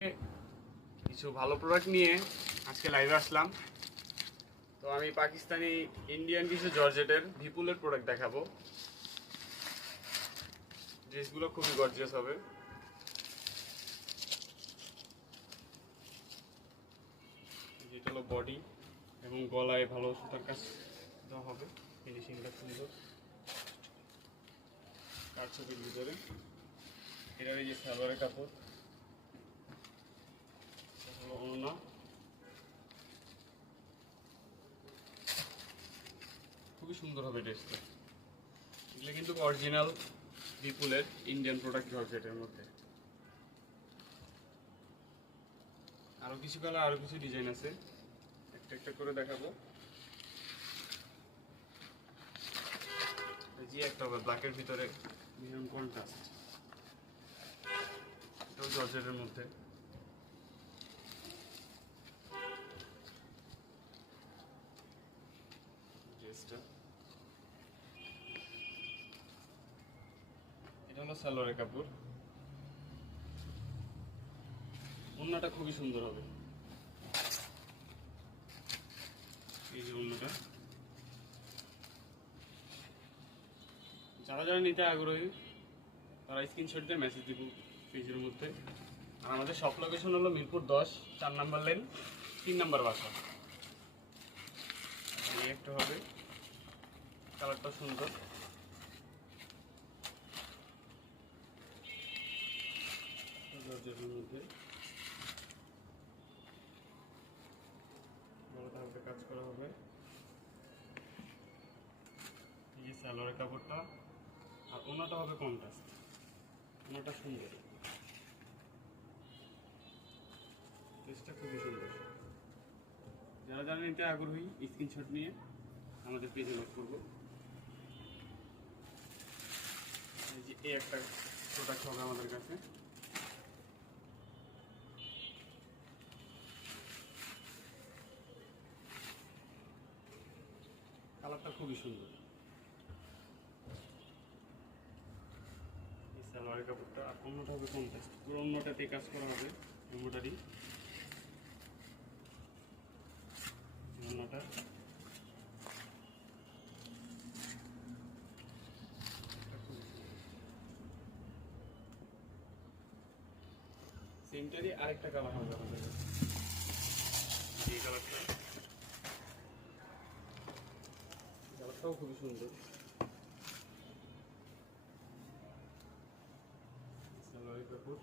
কিছু ভালো প্রোডাক্ট নিয়ে আজকে লাইভে আসলাম। তো আমি পাকিস্তানি ইন্ডিয়ান কিছু জর্জেটের ভিপুলের প্রোডাক্ট দেখাবো। ড্রেসগুলো খুবই গর্জিয়াস হবে। যেটা হলো বডি এবং গলায় ভালো সুতার কাজ দেওয়া হবে, ফিনিশিংটা সুন্দর কারচুপির ভিতরে। এটার এই যে সালোয়ারের কাপড়, হলো ওড়না, খুবই সুন্দর হবে ড্রেসটা। এগুলো কিন্তু অরিজিনাল বিপুলের ইন্ডিয়ান প্রোডাক্ট জর্জেটের মধ্যে। আরো কিছু কালার, আরো কিছু ডিজাইন আছে, একটা একটা করে দেখাবো। জি একটা হবে ব্ল্যাকের ভিতরে মিরন কন্ট্রাস্ট, এটাও জর্জেটের মধ্যে। ড্রেসটা এটা হলো সালোয়ারের কাপড়, ওড়নাটা খুবই সুন্দর হবে। এই যে ওড়নাটা, যারা যারা নিতে আগ্রহী তারা স্ক্রিনশট দিয়ে মেসেজ দিব পেজের মধ্যে। আর আমাদের শপ লোকেশন হলো মিরপুর 10, 4 নাম্বার লেন, 3 নাম্বার বাসা। এই একটা হবে, কালারটা সুন্দর। জর্জেটের মধ্যে ভালো হালকা কাজ করা হবে। এই যে সালোয়ারের কাপড়টা, আর ওনাটা হবে কন্ট্রাস্ট, ওনাটা সুন্দর, ড্রেসটা খুবই সুন্দর। যারা যারা নিতে আগ্রহী স্ক্রিনশট নিয়ে আমাদের পেজে লক করবো। এই যে এই একটা প্রোডাক্ট হবে আমাদের কাছে, কালারটা খুবই সুন্দর। এই সালোয়ারের কাপড়টা, আর অন্যটা হবে কন্ট্রাস্ট, পুরো অন্যটাতে কাজ করা হবে এমব্রয়ডারি। অন্যটা সেমটারই আরেকটা কালার হবে আমাদের কাছে, এই কালারটা, কালারটাও খুবই সুন্দর। সালোয়ারের কাপড়,